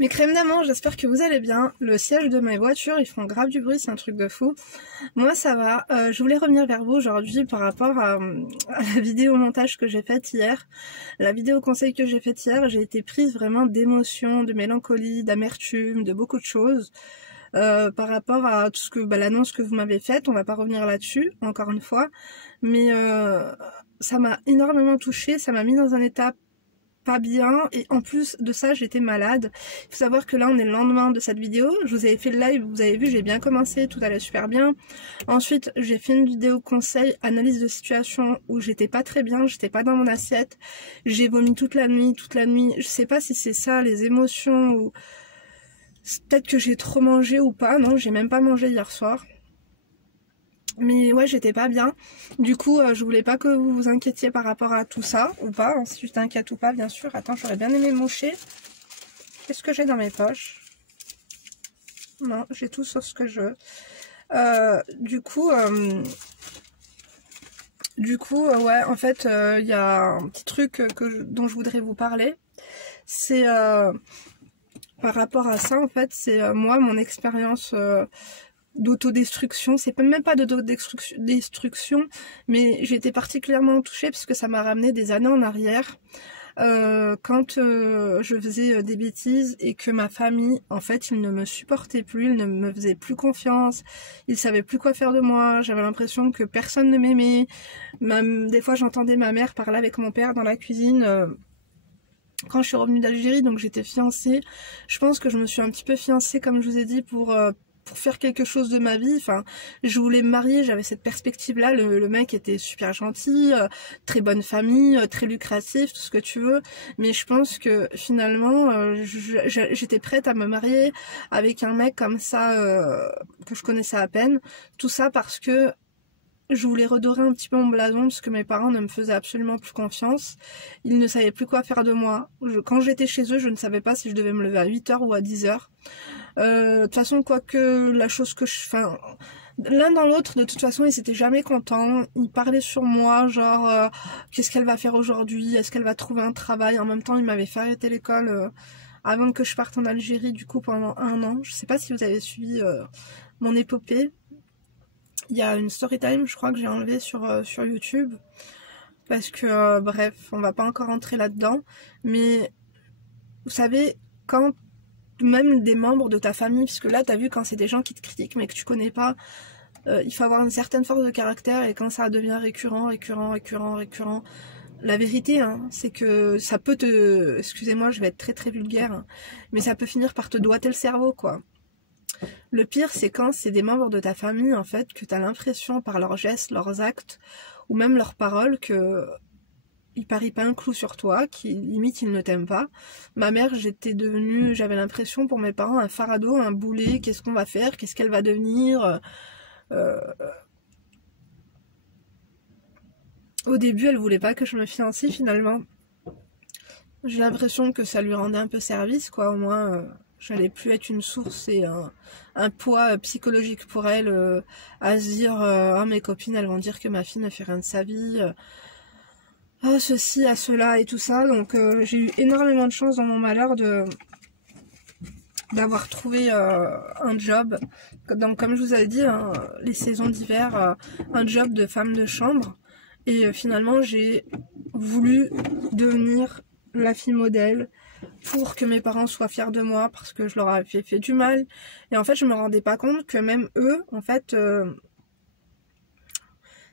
Mes crèmes d'amour, j'espère que vous allez bien. Le siège de ma voiture, ils font grave du bruit, c'est un truc de fou. Moi ça va, je voulais revenir vers vous aujourd'hui par rapport à la vidéo montage que j'ai faite hier. La vidéo conseil que j'ai faite hier, j'ai été prise vraiment d'émotions, de mélancolie, d'amertume, de beaucoup de choses. Par rapport à tout ce que l'annonce que vous m'avez faite, on va pas revenir là-dessus, encore une fois. Mais ça m'a énormément touchée, ça m'a mis dans un état pas bien, et en plus de ça j'étais malade. Il faut savoir que là on est le lendemain de cette vidéo, je vous avais fait le live, vous avez vu, j'ai bien commencé, tout allait super bien. Ensuite j'ai fait une vidéo conseil, analyse de situation où j'étais pas très bien, j'étais pas dans mon assiette, j'ai vomi toute la nuit, je sais pas si c'est ça, les émotions, ou peut-être que j'ai trop mangé ou pas, non j'ai même pas mangé hier soir. Mais ouais, j'étais pas bien. Du coup, je voulais pas que vous vous inquiétiez par rapport à tout ça, ou pas, hein, si tu t'inquiètes ou pas, bien sûr. Attends, j'aurais bien aimé me moucher. Qu'est-ce que j'ai dans mes poches? Non, j'ai tout sauf ce que je veux. Du coup, ouais, en fait, il y a un petit truc dont je voudrais vous parler. C'est par rapport à ça, en fait, c'est moi, mon expérience d'autodestruction, c'est même pas d'autodestruction, mais j'ai été particulièrement touchée parce que ça m'a ramené des années en arrière, quand je faisais des bêtises et que ma famille, en fait, ils ne me supportaient plus, ils ne me faisaient plus confiance, ils savaient plus quoi faire de moi, j'avais l'impression que personne ne m'aimait, des fois j'entendais ma mère parler avec mon père dans la cuisine, quand je suis revenue d'Algérie, donc j'étais fiancée. Je pense que je me suis un petit peu fiancée, comme je vous ai dit, pour faire quelque chose de ma vie. Enfin, je voulais me marier, j'avais cette perspective-là. Le mec était super gentil, très bonne famille, très lucratif, tout ce que tu veux. Mais je pense que finalement, j'étais prête à me marier avec un mec comme ça, que je connaissais à peine. Tout ça parce que je voulais redorer un petit peu mon blason parce que mes parents ne me faisaient absolument plus confiance. Ils ne savaient plus quoi faire de moi. Quand j'étais chez eux, je ne savais pas si je devais me lever à 8h ou à 10h. De toute façon, quoique la chose que enfin, l'un dans l'autre, de toute façon, ils s'étaient jamais contents. Ils parlaient sur moi, genre, qu'est-ce qu'elle va faire aujourd'hui? Est-ce qu'elle va trouver un travail? En même temps, ils m'avaient fait arrêter l'école avant que je parte en Algérie, du coup, pendant 1 an. Je sais pas si vous avez suivi mon épopée. Il y a une story time, je crois, que j'ai enlevé sur YouTube. Parce que, bref, on va pas encore entrer là-dedans. Mais, vous savez, quand même des membres de ta famille, puisque là, t'as vu, quand c'est des gens qui te critiquent, mais que tu connais pas, il faut avoir une certaine force de caractère, et quand ça devient récurrent, la vérité, hein, c'est que ça peut te... Excusez-moi, je vais être très très vulgaire, hein, mais ça peut finir par te doigter le cerveau, quoi. Le pire, c'est quand c'est des membres de ta famille, en fait, que tu as l'impression par leurs gestes, leurs actes, ou même leurs paroles, que ils parient pas un clou sur toi, qui limite ils ne t'aiment pas. Ma mère, j'avais l'impression pour mes parents un fardeau, un boulet, qu'est-ce qu'on va faire, qu'est-ce qu'elle va devenir. Au début, elle voulait pas que je me fiancie, finalement. J'ai l'impression que ça lui rendait un peu service, quoi, au moins... J'allais plus être une source et un poids psychologique pour elle, à se dire oh, mes copines elles vont dire que ma fille ne fait rien de sa vie, oh, ceci, à cela et tout ça. Donc j'ai eu énormément de chance dans mon malheur d'avoir trouvé un job. Donc comme je vous ai dit, hein, les saisons d'hiver, un job de femme de chambre. Et finalement j'ai voulu devenir la fille modèle pour que mes parents soient fiers de moi parce que je leur avais fait du mal. Et en fait je me rendais pas compte que même eux, en fait,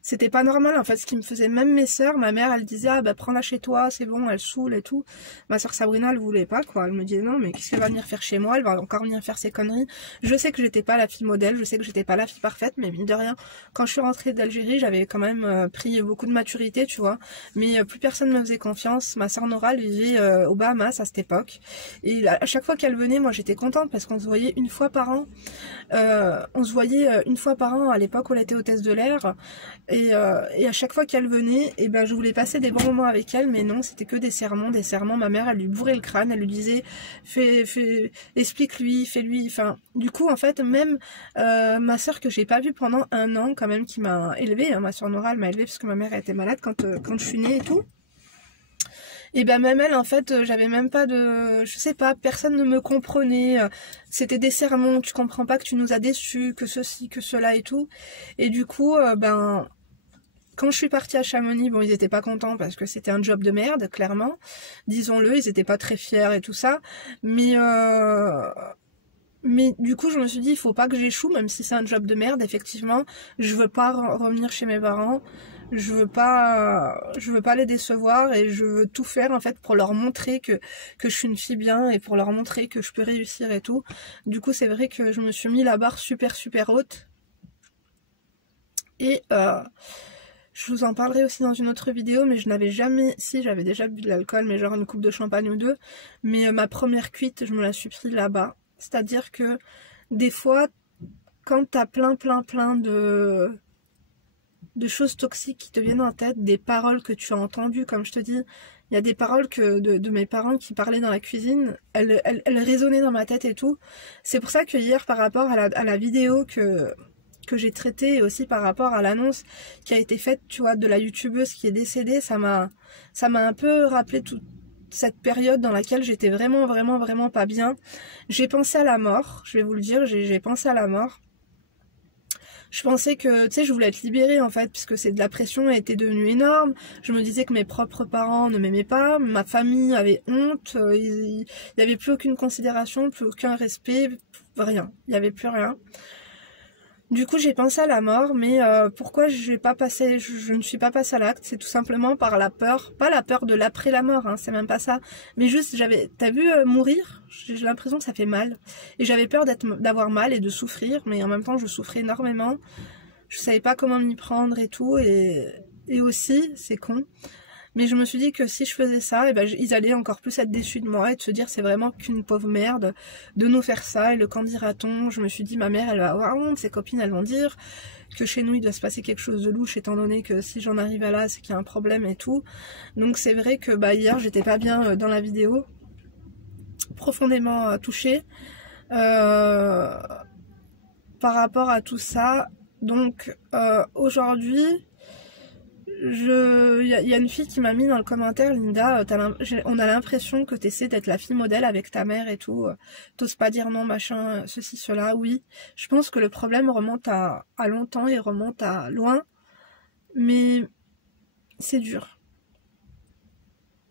c'était pas normal, en fait, ce qui me faisait. Même mes sœurs, ma mère elle disait ah bah prends-la chez toi, c'est bon, elle saoule et tout. Ma sœur Sabrina elle voulait pas, quoi, elle me disait non mais qu'est-ce qu'elle va venir faire chez moi, elle va encore venir faire ses conneries. Je sais que j'étais pas la fille modèle, je sais que j'étais pas la fille parfaite, mais mine de rien, quand je suis rentrée d'Algérie j'avais quand même pris beaucoup de maturité, tu vois, mais plus personne me faisait confiance. Ma sœur Nora elle vivait aux Bahamas à cette époque, et à chaque fois qu'elle venait, moi j'étais contente parce qu'on se voyait une fois par an. On se voyait une fois par an à l'époque où elle était hôtesse de l'air. Et à chaque fois qu'elle venait, et ben je voulais passer des bons moments avec elle, mais non, c'était que des sermons, des sermons. Ma mère, elle lui bourrait le crâne, elle lui disait, explique-lui, fais-lui. Enfin, du coup, en fait, même ma soeur que j'ai pas vue pendant 1 an, quand même, qui m'a élevée, hein, ma soeur Nora, elle m'a élevée parce que ma mère était malade quand je suis née et tout. Et ben même elle, en fait, j'avais même pas de... Je sais pas, personne ne me comprenait. C'était des sermons, tu comprends pas que tu nous as déçus, que ceci, que cela et tout. Et du coup, ben... Quand je suis partie à Chamonix, bon, ils étaient pas contents parce que c'était un job de merde, clairement. Disons-le, ils étaient pas très fiers et tout ça. Mais du coup, je me suis dit, il faut pas que j'échoue, même si c'est un job de merde, effectivement. Je veux pas revenir chez mes parents. Je veux pas les décevoir et je veux tout faire, en fait, pour leur montrer que je suis une fille bien et pour leur montrer que je peux réussir et tout. Du coup, c'est vrai que je me suis mis la barre super, super haute. Et, je vous en parlerai aussi dans une autre vidéo, mais je n'avais jamais... Si, j'avais déjà bu de l'alcool, mais genre une coupe de champagne ou deux. Mais ma première cuite, je me la suis pris là-bas. C'est-à-dire que des fois, quand t'as plein de choses toxiques qui te viennent en tête, des paroles que tu as entendues, comme je te dis, il y a des paroles de mes parents qui parlaient dans la cuisine, elles résonnaient dans ma tête et tout. C'est pour ça que hier, par rapport à la vidéo que j'ai traité et aussi par rapport à l'annonce qui a été faite, tu vois, de la youtubeuse qui est décédée, ça m'a un peu rappelé toute cette période dans laquelle j'étais vraiment pas bien. J'ai pensé à la mort, je vais vous le dire, j'ai pensé à la mort. Je pensais que, tu sais, je voulais être libérée en fait, puisque la pression était devenue énorme. Je me disais que mes propres parents ne m'aimaient pas, ma famille avait honte, il n'y avait plus aucune considération, plus aucun respect, rien, il n'y avait plus rien. Du coup, j'ai pensé à la mort, mais pourquoi je ne suis pas passée à l'acte, c'est tout simplement par la peur, pas la peur de l'après la mort, hein, c'est même pas ça, mais juste, t'as vu mourir, j'ai l'impression que ça fait mal, et j'avais peur d'avoir mal et de souffrir, mais en même temps, je souffrais énormément, je savais pas comment m'y prendre et tout, et aussi, c'est con, mais je me suis dit que si je faisais ça, et ben, ils allaient encore plus être déçus de moi et de se dire c'est vraiment qu'une pauvre merde de nous faire ça et le qu'en dira-t-on. Je me suis dit ma mère elle va avoir honte, ses copines elles vont dire que chez nous il doit se passer quelque chose de louche étant donné que si j'en arrive à là c'est qu'il y a un problème et tout. Donc c'est vrai que bah, hier j'étais pas bien dans la vidéo, profondément touchée par rapport à tout ça. Donc aujourd'hui... Il y a une fille qui m'a mis dans le commentaire, Linda, on a l'impression que tu essaies d'être la fille modèle avec ta mère et tout, t'oses pas dire non, machin, ceci, cela, oui. Je pense que le problème remonte à longtemps et remonte à loin, mais c'est dur.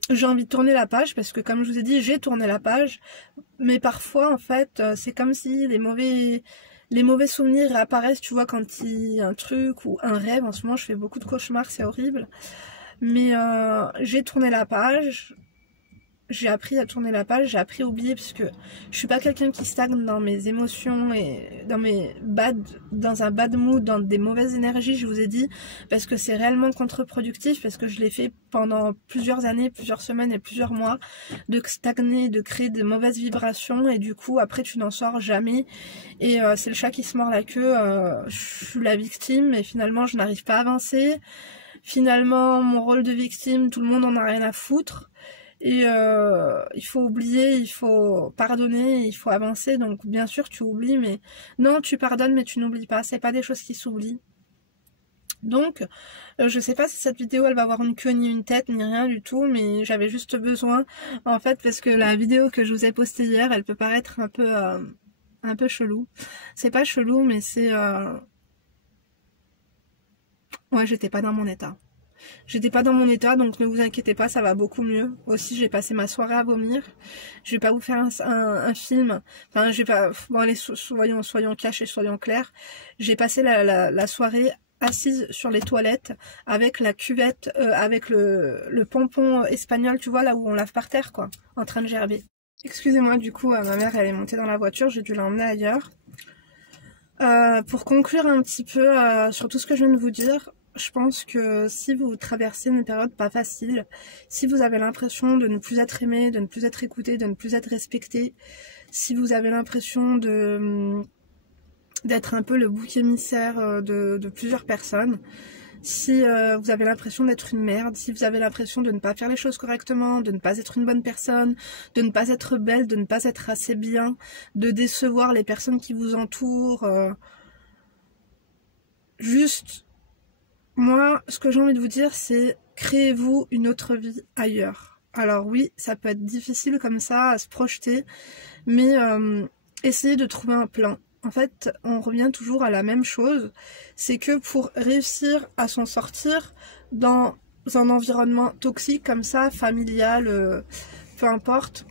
J'ai envie de tourner la page parce que comme je vous ai dit, j'ai tourné la page, mais parfois en fait, c'est comme si les mauvais souvenirs réapparaissent, tu vois, quand il y a un truc ou un rêve. En ce moment, je fais beaucoup de cauchemars, c'est horrible. Mais j'ai tourné la page, j'ai appris à tourner la page, j'ai appris à oublier parce que je suis pas quelqu'un qui stagne dans mes émotions et dans un bad mood, dans des mauvaises énergies, je vous ai dit, parce que c'est réellement contre-productif, parce que je l'ai fait pendant plusieurs années, plusieurs semaines et plusieurs mois, de stagner, de créer de mauvaises vibrations et du coup après tu n'en sors jamais et c'est le chat qui se mord la queue, je suis la victime et finalement je n'arrive pas à avancer. Finalement, mon rôle de victime, tout le monde en a rien à foutre. Et il faut oublier, il faut pardonner, il faut avancer. Donc bien sûr tu oublies, mais non, tu pardonnes mais tu n'oublies pas. C'est pas des choses qui s'oublient. Donc je sais pas si cette vidéo elle va avoir une queue ni une tête ni rien du tout, mais j'avais juste besoin en fait parce que la vidéo que je vous ai postée hier, elle peut paraître un peu chelou. C'est pas chelou, mais c'est ouais, j'étais pas dans mon état. J'étais pas dans mon état, donc ne vous inquiétez pas, ça va beaucoup mieux. Aussi, j'ai passé ma soirée à vomir. Je vais pas vous faire un film. Enfin, je vais pas... Bon, allez, soyons cash et soyons clairs. J'ai passé la soirée assise sur les toilettes avec la cuvette, avec le pompon espagnol, tu vois, là où on lave par terre, quoi, en train de gerber. Excusez-moi, du coup, ma mère, elle est montée dans la voiture, j'ai dû l'emmener ailleurs. Pour conclure un petit peu sur tout ce que je viens de vous dire, je pense que si vous traversez une période pas facile, si vous avez l'impression de ne plus être aimé, de ne plus être écouté, de ne plus être respecté, si vous avez l'impression d'être un peu le bouc émissaire de plusieurs personnes, si vous avez l'impression d'être une merde, si vous avez l'impression de ne pas faire les choses correctement, de ne pas être une bonne personne, de ne pas être belle, de ne pas être assez bien, de décevoir les personnes qui vous entourent, juste, moi, ce que j'ai envie de vous dire, c'est créez-vous une autre vie ailleurs. Alors oui, ça peut être difficile comme ça à se projeter, mais essayez de trouver un plan. En fait, on revient toujours à la même chose, c'est que pour réussir à s'en sortir dans un environnement toxique comme ça, familial, peu importe,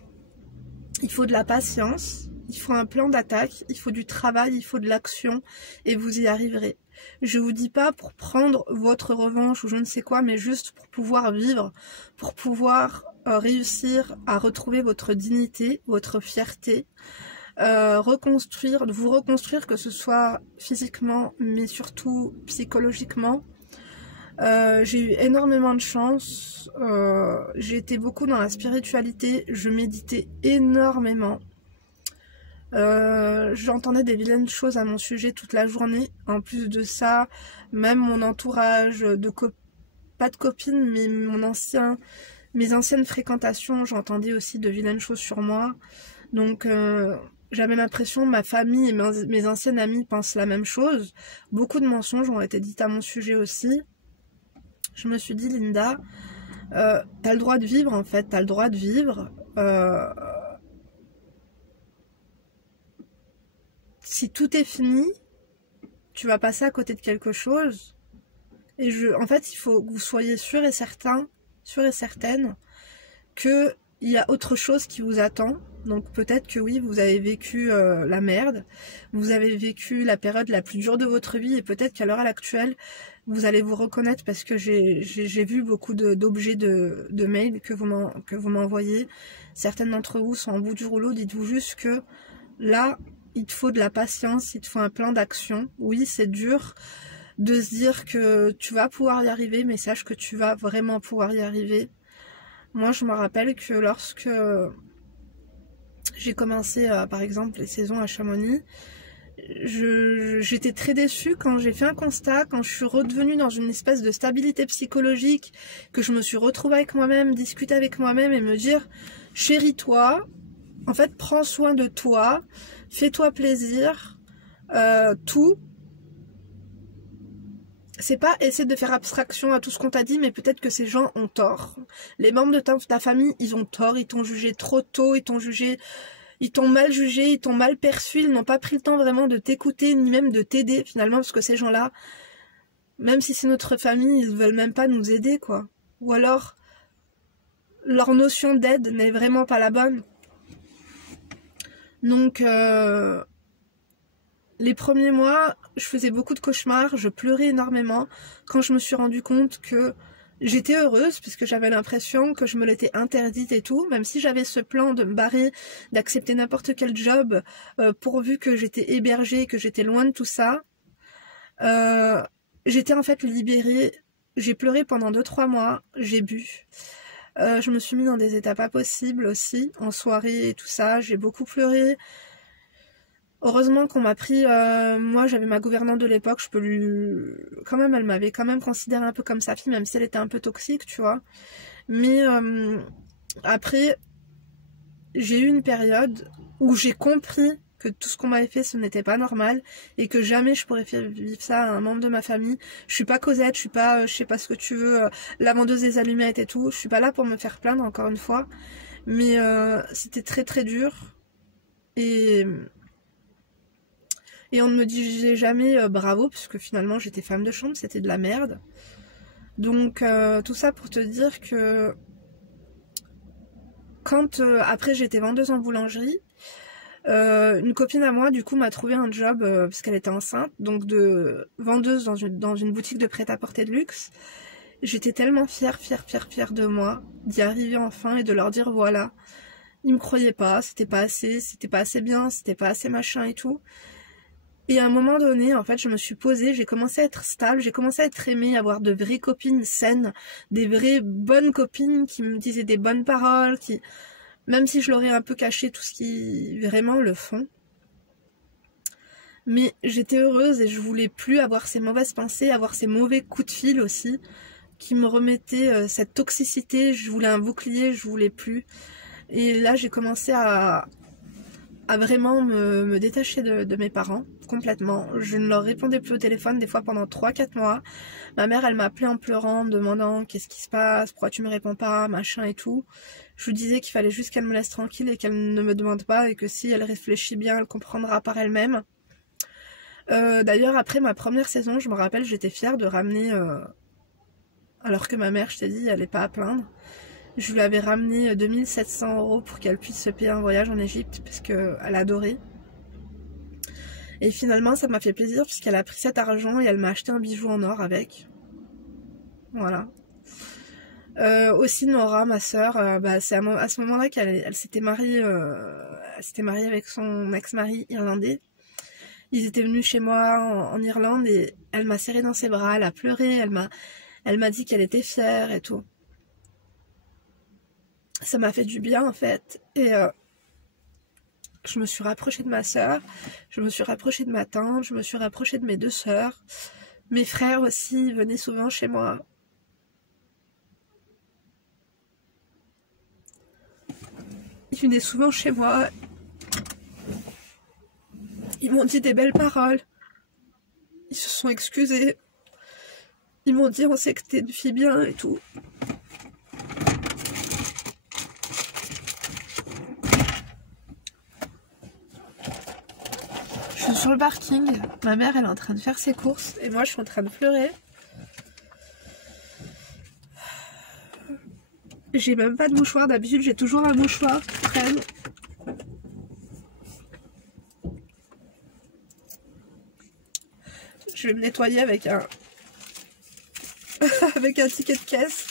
il faut de la patience, il faut un plan d'attaque, il faut du travail, il faut de l'action, et vous y arriverez. Je vous dis pas pour prendre votre revanche ou je ne sais quoi, mais juste pour pouvoir vivre, pour pouvoir réussir à retrouver votre dignité, votre fierté, reconstruire, vous reconstruire, que ce soit physiquement, mais surtout psychologiquement. J'ai eu énormément de chance, j'ai été beaucoup dans la spiritualité, je méditais énormément. J'entendais des vilaines choses à mon sujet toute la journée. En plus de ça, même mon entourage, pas de copines, mais mes anciennes fréquentations, j'entendais aussi de vilaines choses sur moi. Donc j'avais l'impression, ma famille et mes anciennes amies pensent la même chose. Beaucoup de mensonges ont été dits à mon sujet aussi. Je me suis dit, Linda, t'as le droit de vivre en fait, t'as le droit de vivre. Si tout est fini, tu vas passer à côté de quelque chose. Et en fait, il faut que vous soyez sûr et certaine qu'il y a autre chose qui vous attend. Donc peut-être que oui, vous avez vécu la merde, vous avez vécu la période la plus dure de votre vie, et peut-être qu'à l'heure actuelle, vous allez vous reconnaître, parce que j'ai vu beaucoup d'objets de mails que vous m'envoyez. Certaines d'entre vous sont en bout du rouleau. Dites-vous juste que là, il te faut de la patience, il te faut un plan d'action. Oui, c'est dur de se dire que tu vas pouvoir y arriver, mais sache que tu vas vraiment pouvoir y arriver. Moi, je me rappelle que lorsque j'ai commencé, par exemple, les saisons à Chamonix, j'étais très déçue quand j'ai fait un constat, quand je suis redevenue dans une espèce de stabilité psychologique, que je me suis retrouvée avec moi-même, discuter avec moi-même et me dire, chéris-toi, en fait, prends soin de toi, fais-toi plaisir, tout. C'est pas essayer de faire abstraction à tout ce qu'on t'a dit, mais peut-être que ces gens ont tort. Les membres de ta famille, ils ont tort, ils t'ont jugé trop tôt, ils t'ont mal jugé, ils t'ont mal perçu, ils n'ont pas pris le temps vraiment de t'écouter, ni même de t'aider finalement, parce que ces gens-là, même si c'est notre famille, ils veulent même pas nous aider, quoi. Ou alors, leur notion d'aide n'est vraiment pas la bonne. Donc, les premiers mois, je faisais beaucoup de cauchemars, je pleurais énormément quand je me suis rendu compte que j'étais heureuse, puisque j'avais l'impression que je me l'étais interdite et tout, même si j'avais ce plan de me barrer, d'accepter n'importe quel job, pourvu que j'étais hébergée, que j'étais loin de tout ça. J'étais en fait libérée, j'ai pleuré pendant 2-3 mois, j'ai bu. Je me suis mis dans des états pas possibles aussi, en soirée et tout ça, j'ai beaucoup pleuré. Heureusement qu'on m'a pris, moi j'avais ma gouvernante de l'époque, je peux lui... Quand même, elle m'avait quand même considéré un peu comme sa fille, même si elle était un peu toxique, tu vois. Mais après, j'ai eu une période où j'ai compris que tout ce qu'on m'avait fait, ce n'était pas normal, et que jamais je pourrais faire vivre ça à un membre de ma famille. Je suis pas Cosette, je suis pas, je sais pas ce que tu veux, la vendeuse des allumettes et tout. Je suis pas là pour me faire plaindre, encore une fois. Mais c'était très très dur. Et on ne me disait jamais bravo, puisque finalement j'étais femme de chambre, c'était de la merde. Donc tout ça pour te dire que quand après j'étais vendeuse en boulangerie, une copine à moi du coup m'a trouvé un job parce qu'elle était enceinte, donc de vendeuse dans une boutique de prêt-à-porter de luxe. J'étais tellement fière de moi, d'y arriver enfin et de leur dire voilà. Ils me croyaient pas, c'était pas assez bien, c'était pas assez machin et tout. Et à un moment donné, en fait, je me suis posée, j'ai commencé à être stable, j'ai commencé à être aimée, avoir de vraies copines saines, des vraies bonnes copines qui me disaient des bonnes paroles, qui, même si je leur ai un peu caché tout ce qui vraiment le font. Mais j'étais heureuse et je voulais plus avoir ces mauvaises pensées, avoir ces mauvais coups de fil aussi, qui me remettaient cette toxicité, je voulais un bouclier, je voulais plus. Et là, j'ai commencé à à vraiment me détacher de mes parents complètement. Je ne leur répondais plus au téléphone des fois pendant 3-4 mois. Ma mère, elle m'appelait en pleurant, en me demandant qu'est-ce qui se passe, pourquoi tu me réponds pas, machin et tout. Je lui disais qu'il fallait juste qu'elle me laisse tranquille et qu'elle ne me demande pas, et que si elle réfléchit bien, elle comprendra par elle-même. D'ailleurs, après ma première saison, je me rappelle, j'étais fière de ramener, alors que ma mère, je t'ai dit, elle n'est pas à plaindre. Je lui avais ramené 2700 € pour qu'elle puisse se payer un voyage en Égypte, parce qu'elle adorait. Et finalement, ça m'a fait plaisir, puisqu'elle a pris cet argent et elle m'a acheté un bijou en or avec. Voilà. Aussi Nora, ma soeur, c'est à ce moment-là qu'elle s'était mariée, avec son ex-mari irlandais. Ils étaient venus chez moi en Irlande et elle m'a serré dans ses bras, elle a pleuré, elle m'a dit qu'elle était fière et tout. Ça m'a fait du bien en fait. Et je me suis rapprochée de ma soeur, je me suis rapprochée de ma tante, je me suis rapprochée de mes 2 sœurs. Mes frères aussi venaient souvent chez moi. Ils venaient souvent chez moi. Ils m'ont dit des belles paroles. Ils se sont excusés. Ils m'ont dit on sait que t'es une fille bien et tout. Je suis sur le parking. Ma mère elle est en train de faire ses courses et moi je suis en train de pleurer. J'ai même pas de mouchoir, d'habitude j'ai toujours un mouchoir qui traîne. Je vais me nettoyer avec un avec un ticket de caisse.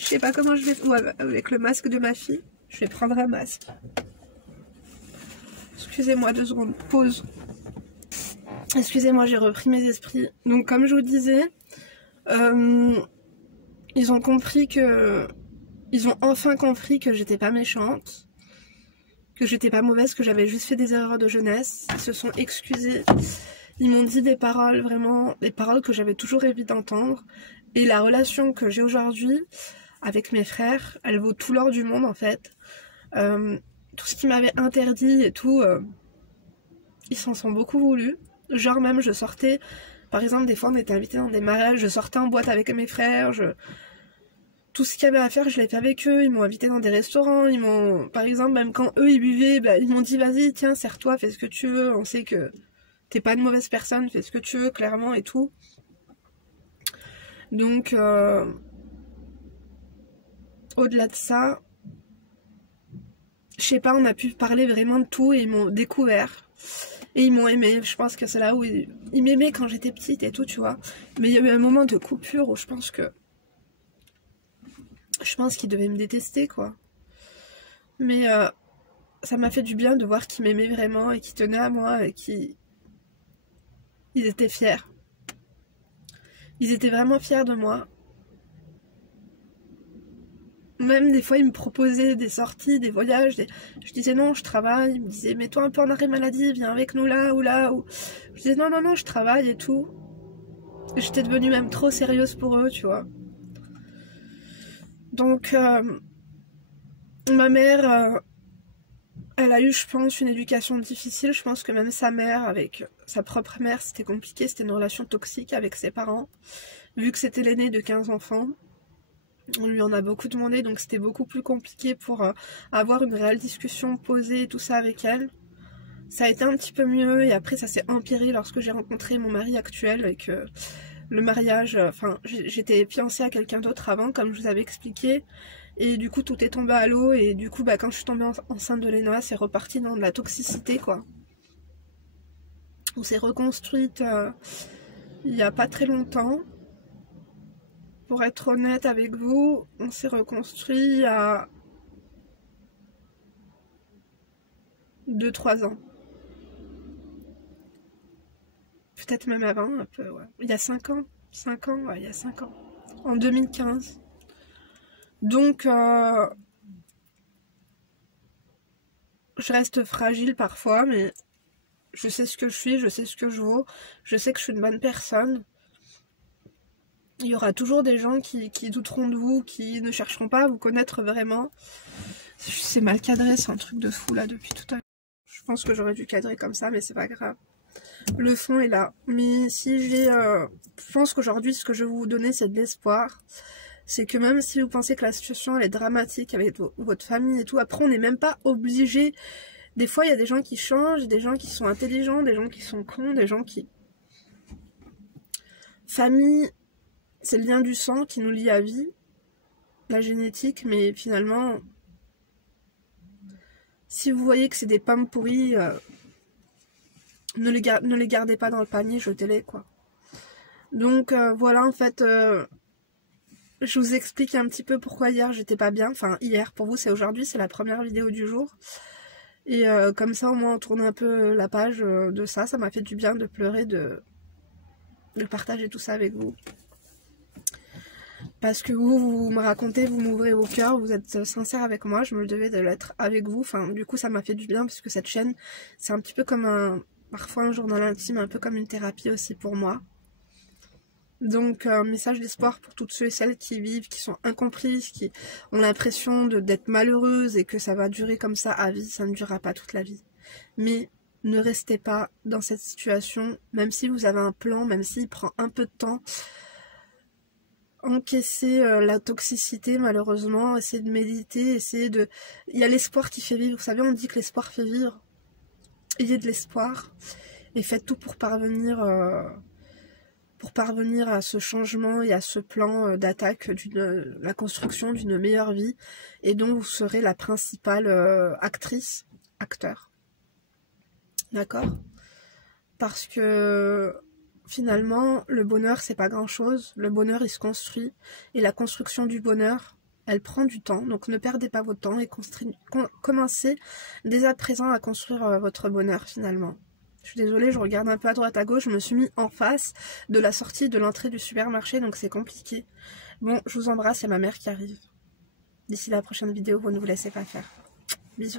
Je sais pas comment je vais... Ou avec le masque de ma fille. Je vais prendre un masque. Excusez-moi 2 secondes. Pause. Excusez-moi, j'ai repris mes esprits. Donc comme je vous disais, ils ont compris que... Ils ont enfin compris que j'étais pas méchante, que j'étais pas mauvaise, que j'avais juste fait des erreurs de jeunesse. Ils se sont excusés. Ils m'ont dit des paroles, vraiment, des paroles que j'avais toujours envie d'entendre. Et la relation que j'ai aujourd'hui avec mes frères, elle vaut tout l'or du monde en fait. Tout ce qu'ils m'avaient interdit et tout, ils s'en sont beaucoup voulus. Genre même je sortais, par exemple des fois on était invités dans des mariages, je sortais en boîte avec mes frères, tout ce qu'il y avait à faire, je l'ai fait avec eux. Ils m'ont invité dans des restaurants. Ils m'ont, par exemple, même quand eux ils buvaient, ils m'ont dit vas-y, tiens, sers-toi, fais ce que tu veux. On sait que t'es pas une mauvaise personne, fais ce que tu veux, clairement et tout. Donc, au-delà de ça, je sais pas, on a pu parler vraiment de tout et ils m'ont découvert. Et ils m'ont aimé. Je pense que c'est là où ils m'aimaient quand j'étais petite et tout, tu vois. Mais il y a eu un moment de coupure où je pense qu'ils devaient me détester, quoi. Mais ça m'a fait du bien de voir qu'ils m'aimaient vraiment et qu'ils tenaient à moi et qu'ils étaient fiers. Ils étaient vraiment fiers de moi. Même des fois, ils me proposaient des sorties, des voyages. Je disais non, je travaille. Ils me disaient mets-toi un peu en arrêt maladie, viens avec nous là ou là. Je disais non, je travaille et tout. J'étais devenue même trop sérieuse pour eux, tu vois. Donc, ma mère, elle a eu, je pense, une éducation difficile. Je pense que même sa mère, avec sa propre mère, c'était compliqué. C'était une relation toxique avec ses parents. Vu que c'était l'aîné de 15 enfants, on lui en a beaucoup demandé. Donc c'était beaucoup plus compliqué pour avoir une réelle discussion posée et tout ça avec elle. Ça a été un petit peu mieux. Et après, ça s'est empiré lorsque j'ai rencontré mon mari actuel. Et que le mariage... Enfin, j'étais fiancée à quelqu'un d'autre avant, comme je vous avais expliqué. Et du coup tout est tombé à l'eau et du coup quand je suis tombée enceinte de Léna, c'est reparti dans de la toxicité, quoi. On s'est reconstruite il n'y a pas très longtemps. Pour être honnête avec vous, on s'est reconstruit il y a 2-3 ans. Peut-être même avant un peu, ouais. Il y a 5 ans. 5 ans, ouais, il y a 5 ans. En 2015. Donc, je reste fragile parfois, mais je sais ce que je suis, je sais ce que je vaux, je sais que je suis une bonne personne. Il y aura toujours des gens qui douteront de vous, qui ne chercheront pas à vous connaître vraiment. C'est mal cadré, c'est un truc de fou là depuis tout à l'heure. Je Je pense que j'aurais dû cadrer comme ça, mais c'est pas grave. Le fond est là. Mais si j'ai... je pense qu'aujourd'hui, ce que je vais vous donner, c'est de l'espoir. C'est que même si vous pensez que la situation elle est dramatique avec votre famille et tout, après on n'est même pas obligé. Des fois, il y a des gens qui changent, des gens qui sont intelligents, des gens qui sont cons, des gens qui... Famille, c'est le lien du sang qui nous lie à vie, la génétique, mais finalement, si vous voyez que c'est des pommes pourries, ne les gardez pas dans le panier, jetez-les, quoi. Donc voilà, en fait, je vous explique un petit peu pourquoi hier j'étais pas bien. Enfin, hier, pour vous c'est aujourd'hui, c'est la première vidéo du jour. Et comme ça, au moins, on tourne un peu la page de ça. Ça m'a fait du bien de pleurer, de partager tout ça avec vous. Parce que vous me racontez, vous m'ouvrez vos cœurs, vous êtes sincère avec moi, je me devais de l'être avec vous. Enfin, du coup, ça m'a fait du bien, parce que cette chaîne, c'est un petit peu comme parfois un journal intime, un peu comme une thérapie aussi pour moi. Donc, un message d'espoir pour toutes ceux et celles qui vivent, qui sont incomprises, qui ont l'impression d'être malheureuses et que ça va durer comme ça à vie. Ça ne durera pas toute la vie. Mais ne restez pas dans cette situation, même si vous avez un plan, même s'il prend un peu de temps. Encaissez la toxicité, malheureusement. Essayez de méditer, essayez de... Il y a l'espoir qui fait vivre. Vous savez, on dit que l'espoir fait vivre. Ayez de l'espoir et faites tout pour parvenir à ce changement et à ce plan d'attaque la construction d'une meilleure vie, et dont vous serez la principale acteur. D'accord? Parce que finalement, le bonheur, c'est pas grand-chose. Le bonheur, il se construit. Et la construction du bonheur, elle prend du temps. Donc ne perdez pas votre temps et commencez dès à présent à construire votre bonheur finalement. Je suis désolée, je regarde un peu à droite à gauche, je me suis mis en face de la sortie de l'entrée du supermarché, donc c'est compliqué. Bon, je vous embrasse, il y a ma mère qui arrive. D'ici la prochaine vidéo, vous ne vous laissez pas faire. Bisous.